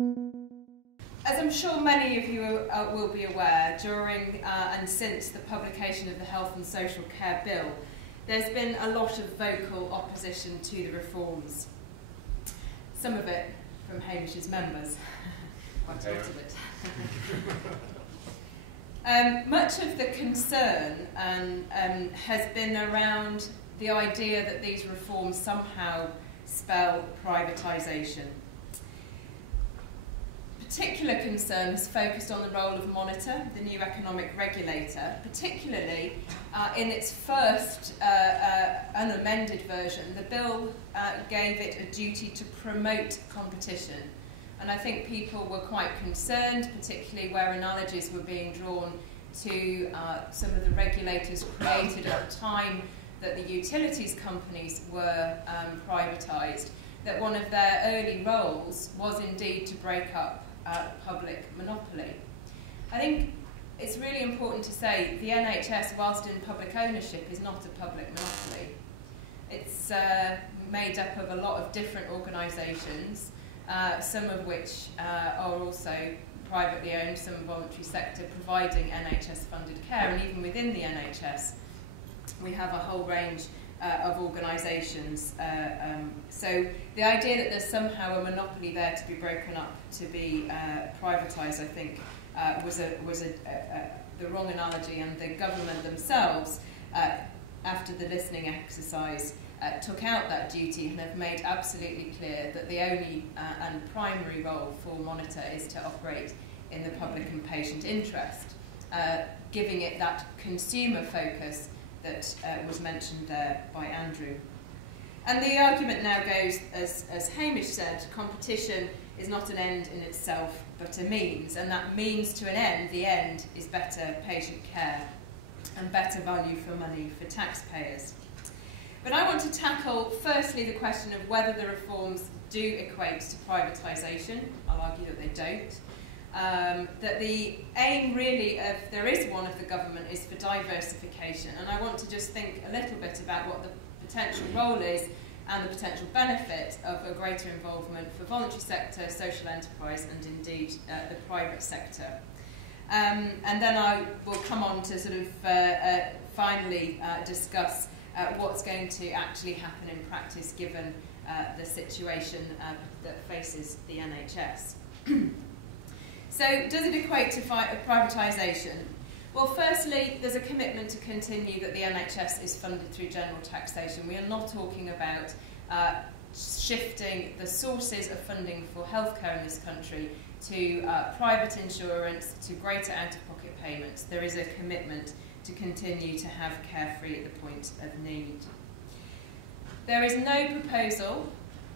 As I'm sure many of you will be aware, during and since the publication of the Health and Social Care Bill, there's been a lot of vocal opposition to the reforms. Some of it from Hamish's members, quite a lot of it. Much of the concern has been around the idea that these reforms somehow spell privatisation. Particular concern has focused on the role of Monitor, the new economic regulator, particularly in its first unamended version. The bill gave it a duty to promote competition. And I think people were quite concerned, particularly where analogies were being drawn to some of the regulators created at the time that the utilities companies were privatised, that one of their early roles was indeed to break up public monopoly. I think it's really important to say the NHS, whilst in public ownership, is not a public monopoly. It's made up of a lot of different organisations, some of which are also privately owned, some voluntary sector, providing NHS-funded care, and even within the NHS we have a whole range of organisations. So the idea that there's somehow a monopoly there to be broken up, to be privatised, I think was the wrong analogy, and the government themselves, after the listening exercise, took out that duty and have made absolutely clear that the only and primary role for Monitor is to operate in the public and patient interest, giving it that consumer focus that was mentioned there by Andrew. And the argument now goes, as Hamish said, competition is not an end in itself, but a means, and that means to an end, the end is better patient care and better value for money for taxpayers. But I want to tackle firstly the question of whether the reforms do equate to privatisation. I'll argue that they don't. That the aim really, if there is one of the government, is for diversification. And I want to just think a little bit about what the potential role is and the potential benefit of a greater involvement for voluntary sector, social enterprise, and indeed the private sector. And then I will come on to sort of finally discuss what's going to actually happen in practice given the situation that faces the NHS. So does it equate to privatisation? Well, firstly, there's a commitment to continue that the NHS is funded through general taxation. We are not talking about shifting the sources of funding for healthcare in this country to private insurance, to greater out-of-pocket payments. There is a commitment to continue to have care free at the point of need. There is no proposal,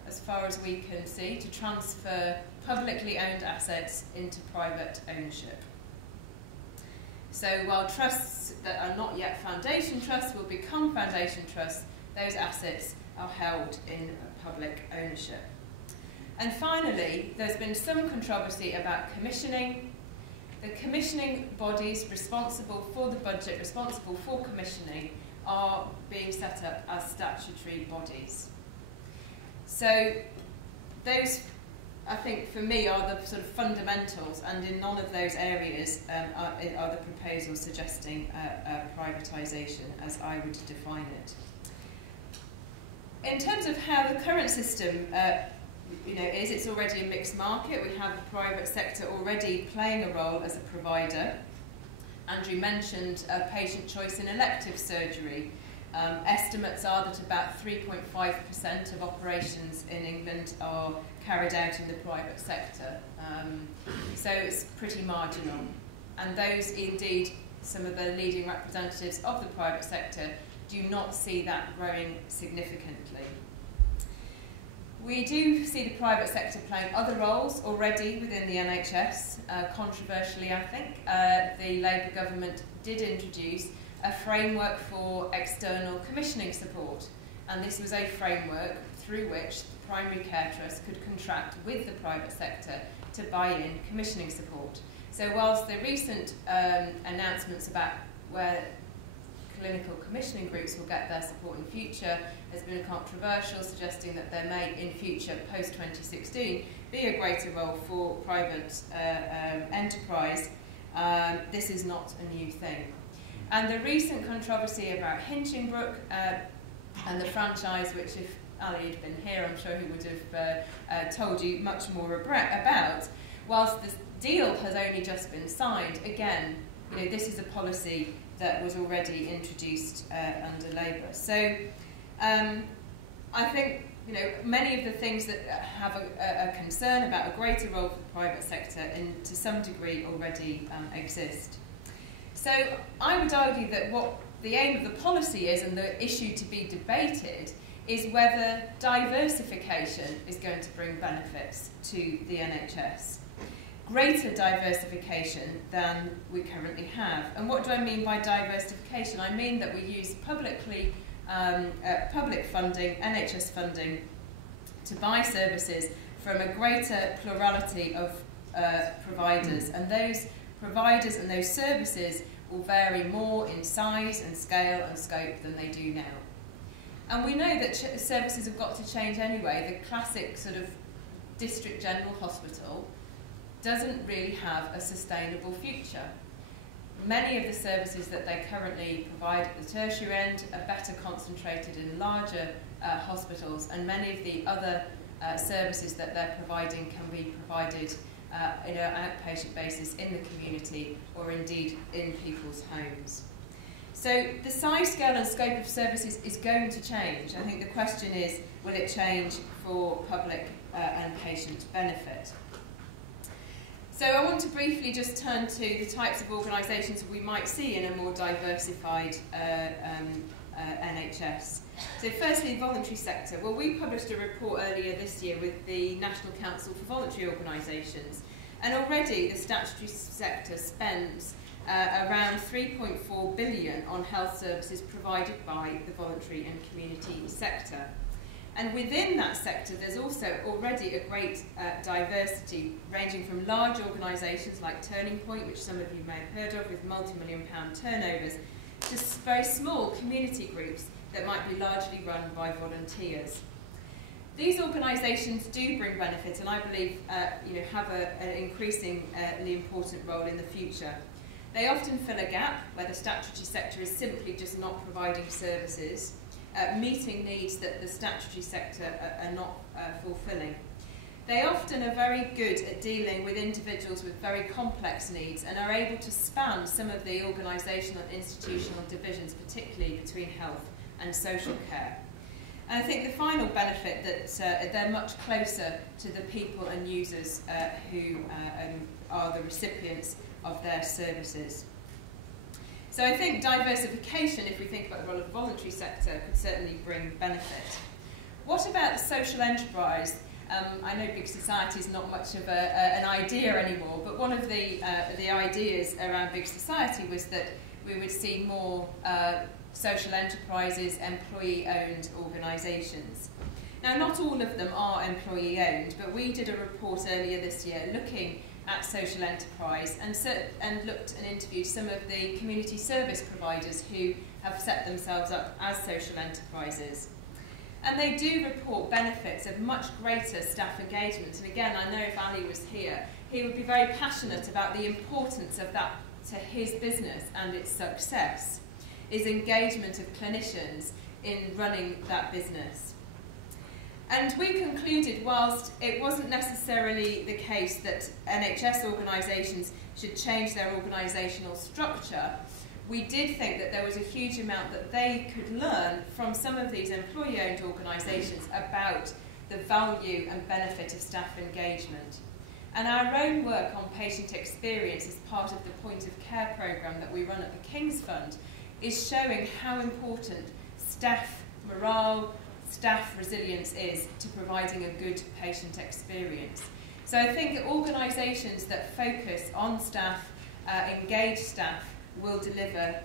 as far as we can see, to transfer publicly owned assets into private ownership. So while trusts that are not yet foundation trusts will become foundation trusts, those assets are held in public ownership. And finally, there's been some controversy about commissioning. The commissioning bodies responsible for the budget, responsible for commissioning, are being set up as statutory bodies. So those, I think, for me, are the sort of fundamentals, and in none of those areas are the proposals suggesting privatisation, as I would define it. In terms of how the current system is, it's already a mixed market. We have the private sector already playing a role as a provider. Andrew mentioned patient choice in elective surgery. Estimates are that about 3.5% of operations in England are carried out in the private sector. So it's pretty marginal. And those, indeed, some of the leading representatives of the private sector do not see that growing significantly. We do see the private sector playing other roles already within the NHS. Controversially, I think, the Labour government did introduce a framework for external commissioning support, and this was a framework through which the primary care trust could contract with the private sector to buy in commissioning support. So whilst the recent announcements about where clinical commissioning groups will get their support in future has been controversial, suggesting that there may in future, post-2016, be a greater role for private enterprise, this is not a new thing. And the recent controversy about Hinchinbrook and the franchise, which if Ali had been here, I'm sure he would have told you much more about, whilst the deal has only just been signed, again, this is a policy that was already introduced under Labour. So I think many of the things that have a concern about a greater role for the private sector to some degree already exist. So I would argue that what the aim of the policy is, and the issue to be debated, is whether diversification is going to bring benefits to the NHS. Greater diversification than we currently have. And what do I mean by diversification? I mean that we use public funding, NHS funding, to buy services from a greater plurality of providers, and those providers and those services will vary more in size and scale and scope than they do now. And we know that services have got to change anyway. The classic sort of district general hospital doesn't really have a sustainable future. Many of the services that they currently provide at the tertiary end are better concentrated in larger hospitals, and many of the other services that they're providing can be provided on an outpatient basis in the community or indeed in people's homes. So the size, scale and scope of services is going to change. I think the question is, will it change for public and patient benefit? So I want to briefly just turn to the types of organisations we might see in a more diversified NHS. So firstly, the voluntary sector. Well, we published a report earlier this year with the National Council for Voluntary Organisations, and already the statutory sector spends around 3.4 billion on health services provided by the voluntary and community sector. And within that sector, there's also already a great diversity, ranging from large organisations like Turning Point, which some of you may have heard of, with multi-million-pound turnovers, to very small community groups that might be largely run by volunteers. These organisations do bring benefit, and I believe have an increasingly important role in the future. They often fill a gap where the statutory sector is simply just not providing services, meeting needs that the statutory sector are not fulfilling. They often are very good at dealing with individuals with very complex needs and are able to span some of the organisational and institutional divisions, particularly between health and social care. And I think the final benefit that they're much closer to the people and users who are the recipients of their services. So I think diversification, if we think about the role of the voluntary sector, could certainly bring benefit. What about the social enterprise? I know big society is not much of an idea anymore, but one of the ideas around big society was that we would see more social enterprises, employee-owned organisations. Now, not all of them are employee-owned, but we did a report earlier this year looking at social enterprise and looked and interviewed some of the community service providers who have set themselves up as social enterprises. And they do report benefits of much greater staff engagement. And again, I know if Ali was here, he would be very passionate about the importance of that to his business and its success, is engagement of clinicians in running that business. And we concluded, whilst it wasn't necessarily the case that NHS organisations should change their organisational structure, we did think that there was a huge amount that they could learn from some of these employee-owned organisations about the value and benefit of staff engagement. And our own work on patient experience as part of the point of care programme that we run at the King's Fund is showing how important staff morale, staff resilience is to providing a good patient experience. So I think organisations that focus on staff, engage staff, will deliver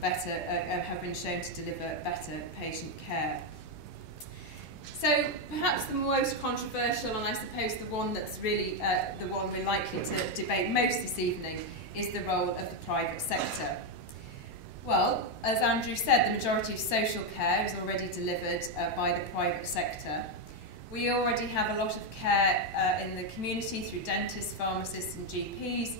better, have been shown to deliver better patient care. So perhaps the most controversial, and I suppose the one that's really the one we're likely to debate most this evening, is the role of the private sector. Well, as Andrew said, the majority of social care is already delivered by the private sector. We already have a lot of care in the community through dentists, pharmacists and GPs,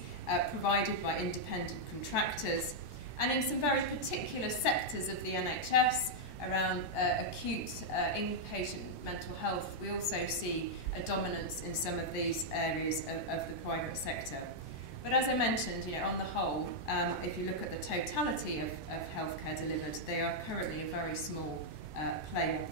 provided by independent contractors. And in some very particular sectors of the NHS, around acute inpatient mental health, we also see a dominance in some of these areas of the private sector. But as I mentioned, on the whole, if you look at the totality of healthcare delivered, they are currently a very small player.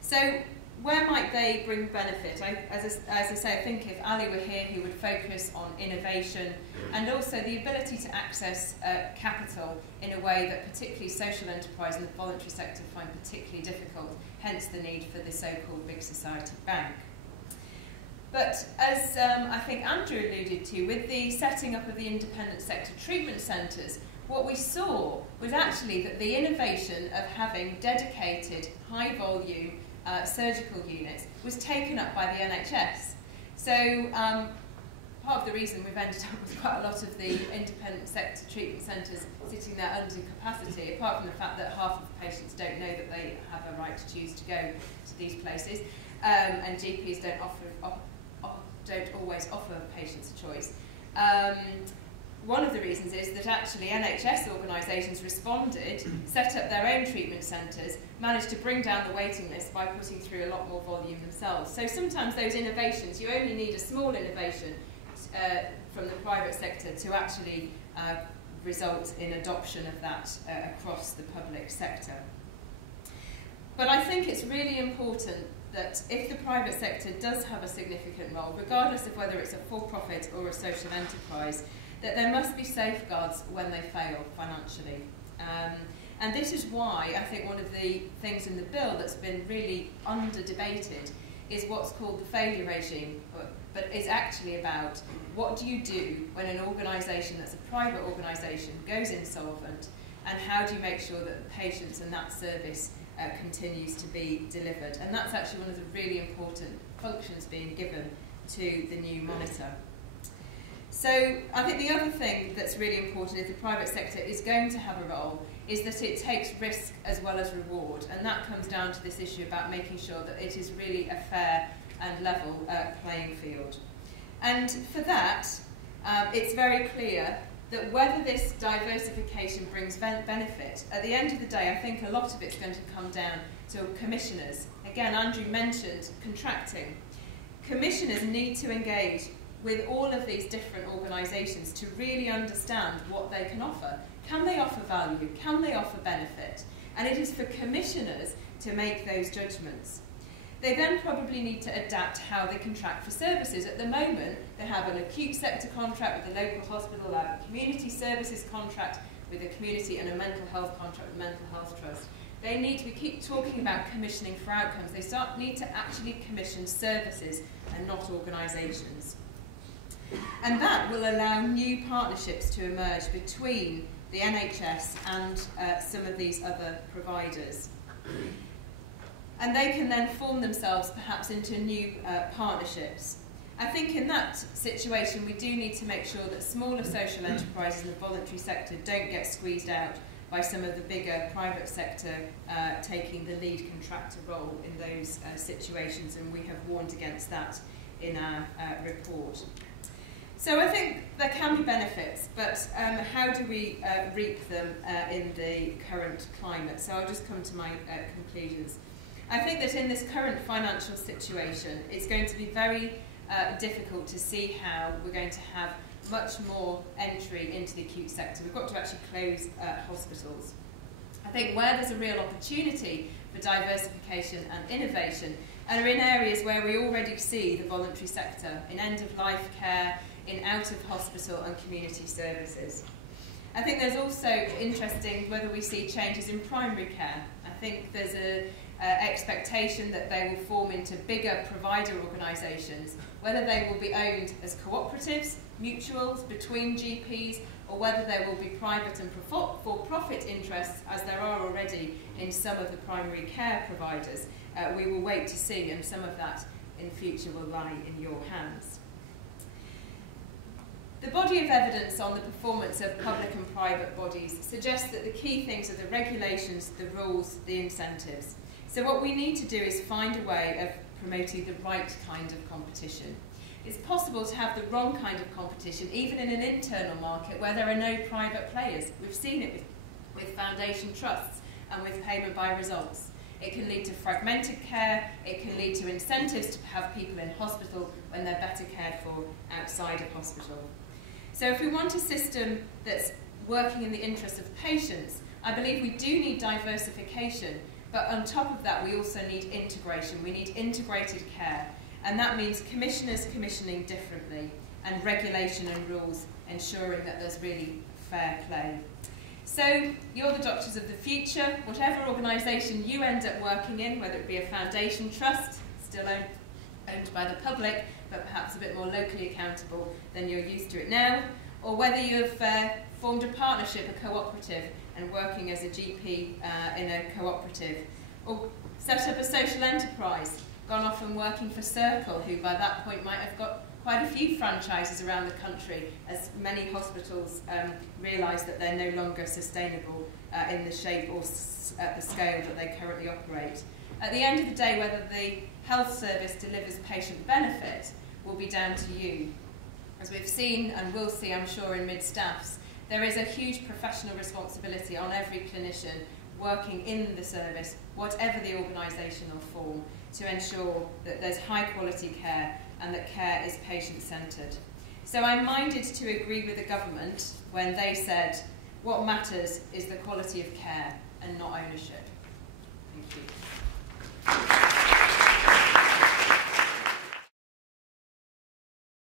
So where might they bring benefit? As I say, I think if Ali were here, he would focus on innovation and also the ability to access capital in a way that particularly social enterprise and the voluntary sector find particularly difficult, hence the need for the so-called big society bank. But as I think Andrew alluded to, with the setting up of the independent sector treatment centres, what we saw was actually that the innovation of having dedicated high-volume surgical units was taken up by the NHS. So part of the reason we've ended up with quite a lot of the independent sector treatment centres sitting there under capacity, apart from the fact that half of patients don't know that they have a right to choose to go to these places, and GPs don't always offer patients a choice. One of the reasons is that actually NHS organisations responded, set up their own treatment centres, managed to bring down the waiting list by putting through a lot more volume themselves. So sometimes those innovations, you only need a small innovation from the private sector to actually result in adoption of that across the public sector. But I think it's really important that if the private sector does have a significant role, regardless of whether it's a for-profit or a social enterprise, that there must be safeguards when they fail financially. And this is why I think one of the things in the bill that's been really under-debated is what's called the failure regime, but it's actually about what do you do when an organisation that's a private organisation goes insolvent, and how do you make sure that the patients and that service continues to be delivered. And that's actually one of the really important functions being given to the new monitor. So I think the other thing that's really important if the private sector is going to have a role is that it takes risk as well as reward, and that comes down to this issue about making sure that it is really a fair and level playing field. And for that, it's very clear that whether this diversification brings benefit, at the end of the day, I think a lot of it's going to come down to commissioners. Again, Andrew mentioned contracting. Commissioners need to engage with all of these different organisations to really understand what they can offer. Can they offer value? Can they offer benefit? And it is for commissioners to make those judgments. They then probably need to adapt how they contract for services. At the moment, they have an acute sector contract with a local hospital, they have a community services contract with a community, and a mental health contract with a mental health trust. They need to, we keep talking about commissioning for outcomes, they need to actually commission services and not organisations. And that will allow new partnerships to emerge between the NHS and some of these other providers. And they can then form themselves perhaps into new partnerships. I think in that situation we do need to make sure that smaller social enterprises in the voluntary sector don't get squeezed out by some of the bigger private sector taking the lead contractor role in those situations, and we have warned against that in our report. So I think there can be benefits, but how do we reap them in the current climate? So I'll just come to my conclusions. I think that in this current financial situation, it's going to be very difficult to see how we're going to have much more entry into the acute sector. We've got to actually close hospitals. I think where there's a real opportunity for diversification and innovation are in areas where we already see the voluntary sector, in end-of-life care, in out-of-hospital and community services. I think there's also interesting whether we see changes in primary care. I think there's an expectation that they will form into bigger provider organisations, whether they will be owned as cooperatives, mutuals between GPs, or whether there will be private and for-profit interests, as there are already in some of the primary care providers. We will wait to see, and some of that in future will lie in your hands. The body of evidence on the performance of public and private bodies suggests that the key things are the regulations, the rules, the incentives. So what we need to do is find a way of promoting the right kind of competition. It's possible to have the wrong kind of competition, even in an internal market where there are no private players. We've seen it with foundation trusts and with payment by results. It can lead to fragmented care, it can lead to incentives to have people in hospital when they're better cared for outside of hospital. So if we want a system that's working in the interest of patients, I believe we do need diversification, but on top of that we also need integration. We need integrated care, and that means commissioners commissioning differently and regulation and rules ensuring that there's really fair play. So you're the doctors of the future. Whatever organisation you end up working in, whether it be a foundation trust, still owned by the public, but perhaps a bit more locally accountable than you're used to it now, or whether you've formed a partnership, a cooperative, and working as a GP in a cooperative, or set up a social enterprise, gone off and working for Circle, who by that point might have got quite a few franchises around the country as many hospitals realise that they're no longer sustainable in the shape or at the scale that they currently operate. At the end of the day, whether the health service delivers patient benefit will be down to you. As we've seen and will see, I'm sure, in mid-staffs, there is a huge professional responsibility on every clinician working in the service, whatever the organisational form, to ensure that there's high quality care and that care is patient-centred. So I'm minded to agree with the government when they said what matters is the quality of care and not ownership. Thank you.